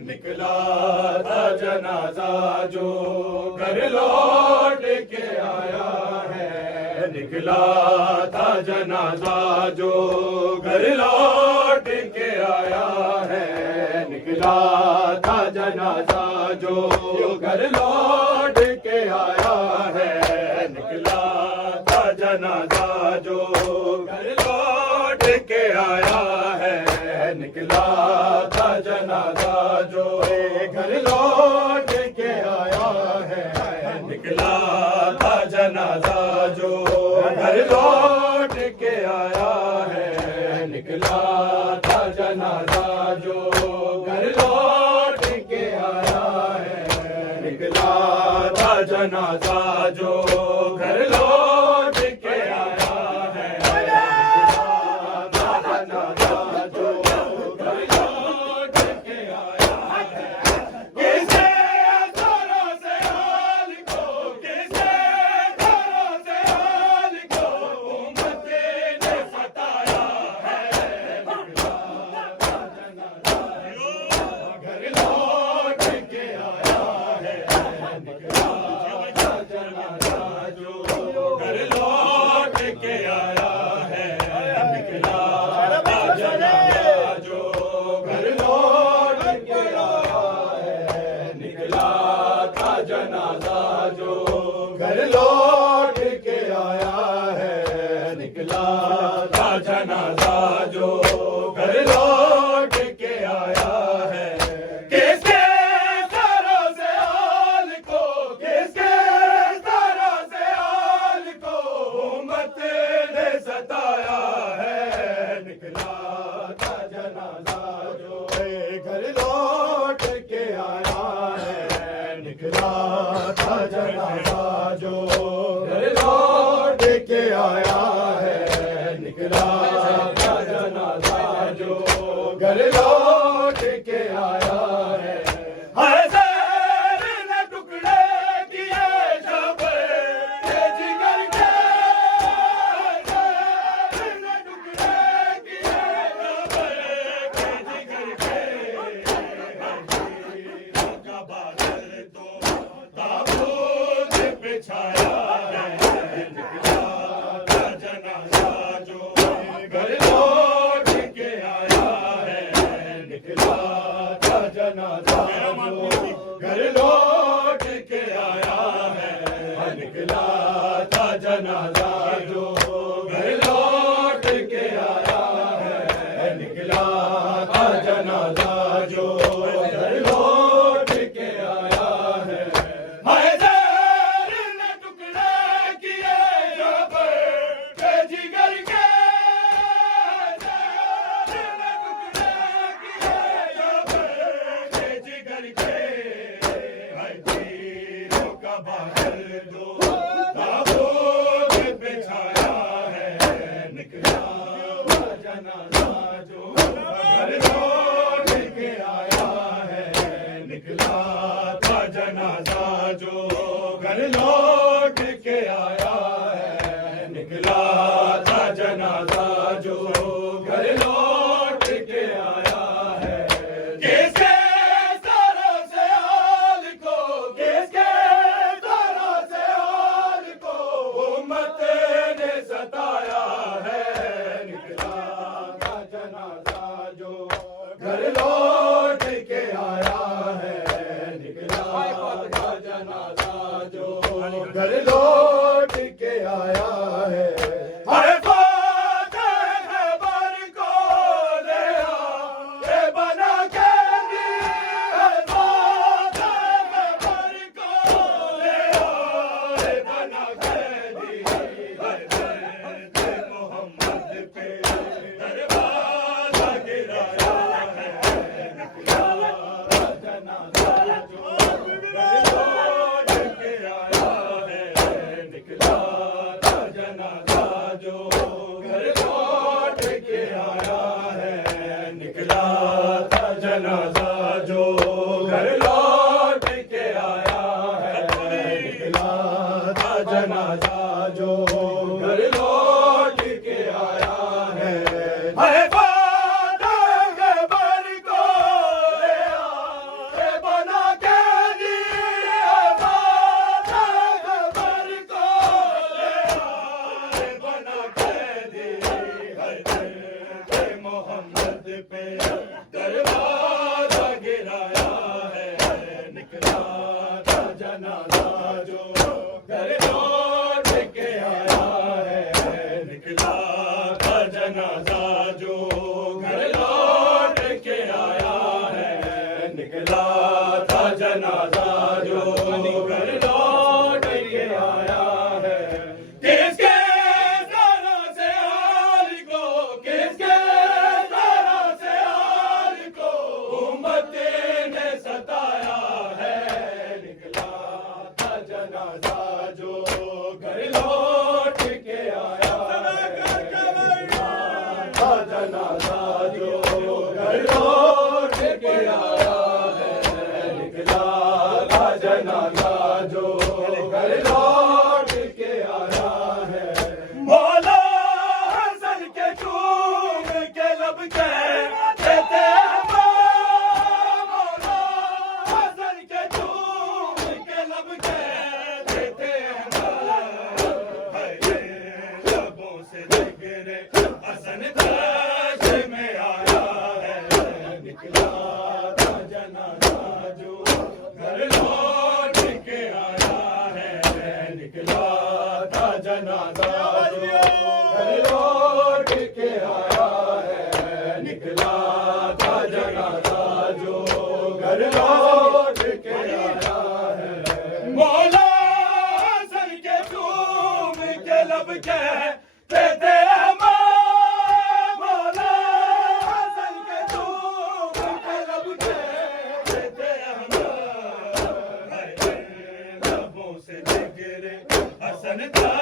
निकला था जनाजा जो घर लौट के आया है। निकला था जनाजा जो घर लौट के आया है। निकला था जनाजा जो घर लौट के आया है। निकला था जनाजा जो घर लौट के आया है। निकला था जनाजा जो घर लौट के आया है। निकला था जनाजा जो घर लौट के आया है। निकला था जनाजा जो घर लौट के आया है। निकला था जनाजा जो घर लौट के आया है। घर लौट के आया है। निकला था जनाजा जो घर लौट के आया है। किसके सरों से आल को, किसके सरों से आल को उम्मत ने सताया है। निकला था जनाजा जो घर लौट के आया है। निकला था जनाजा जो घर लौट के आया है। निकला था जनाजा जो घर लौट के आया है। हज़ार ने टुकड़े किए जब के जिगर के, हज़ार ने टुकड़े किए जब के जिगर के, का बादल तो ताबूत बिछाया है। निकला था जनाजा जो घर लौट के आया है। निकला था जनाजा जो घर लौट के आया है। निकला था जनाजा जो घर लौट के आया है। निकला था जनाजा जो घर लौट के आया है। हज़ार ने टुकड़े किए जब के जिगर के, हज़ार ने टुकड़े किए जब के जिगर के, तीरों का बादल दो ताबूत बिछाया है। निकला था जनाजा जो घर लौट के आया है। निकला था जनाजा जो घर लौट के आया है। निकला था जनाजा जो घर लौट के आया है। किसके सरों से आल को, किसके सरों से आल को उम्मत ने सताया है। निकला था जनाजा जो घर लौट के आया है। निकला था जनाजा जो घर लौट के आया है। अरे फातह खैबर को ले आ बना के दी, फातह खैबर को ले आ बना के दी। मोहम्मद पे दरवाजा गिराया है। निकला था जनाजा जो घर लौट के आया है। निकला था जनाजा जो घर लौट के आया है। निकला था जनाजा जो घर लौट के आया है। निकला था जनाजा जो घर लौट के आया है। फातह खैबर को ले आ जनाजा जो घर लौट के आया है, किसके तरह से हाल को, किसके तरह से हाल को उम्मत ने सताया है। निकला था जनाजा जो घर लौट के आया है, था जनाजा जो घर लौट के आया है, निकला था जनाजा जो घर लौट के आया है। मौला हसन के चूम के लब कहते हैं, मौला हसन के चूम के लब कहते हैं, लबों से जिक्र हसन दश में आया है। निकला था जनाजा जो घर लौट के आया है, निकला था जनाजा जो घर लौट के आया है, निकला था जनाजा जो घर लौट के आया है। मौला हसन के चूम के लब कहते थे, मौला हसन के चूम के लब कहते थे, लबों से जिक्र हसन था